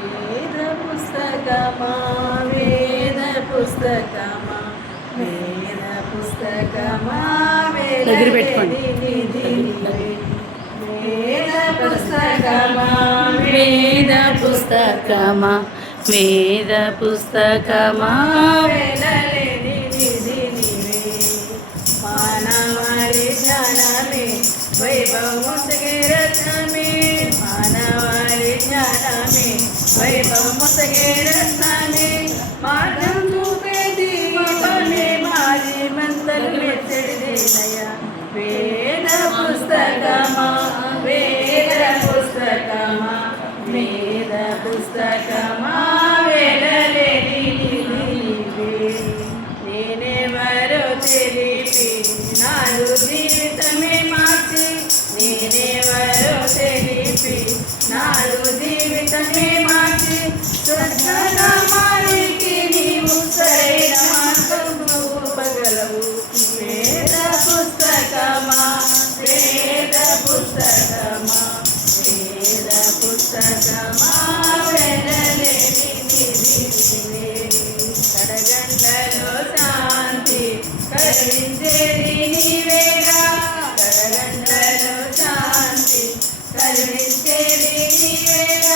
వేద పుస్తకమా వేద పుస్తకమా వేద పుస్తకమా దగ్గర పెట్టుకోండి. వేద పుస్తకమా వేద పుస్తకమా వేద పుస్తకమా వేలలేని నిధి నీవే. మానవాళి జ్ఞానమే వైభవముసగే రత్నమే మానవాళి జ్ఞానమే వైభవముసగే రత్నమే మార్గం చూపే దీపమే మాది మంతలు మెచ్చడిదేనయ వేద పుస్తకమా వేద పుస్తకమా వేద పుస్తకమా నేనెవరో తెలిపి నాలుగు జీవితమే పుస్తకమా వేద పుస్తకమా వెనలేని నిధి కడగండ్లలో శాంతి కలిగించేది నీవేగా కడగండ్లలో శాంతి కలిగించేది నీవేగా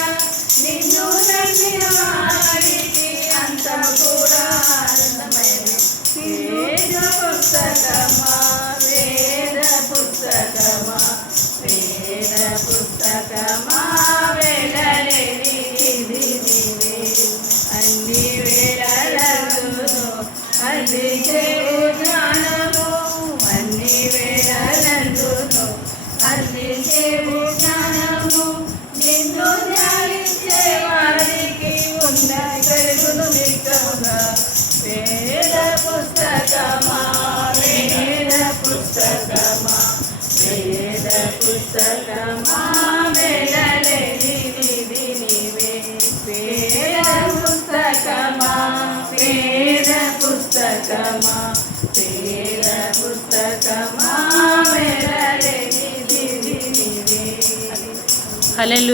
అన్ని వేళలందును అందించేవు జ్ఞానము అన్ని వేళలందును అందించేవు జ్ఞానము నిన్ను పుస్తకమా పుస్తకమా వేద పుస్తకమా వేద పుస్తకమా వెళ్ళలేని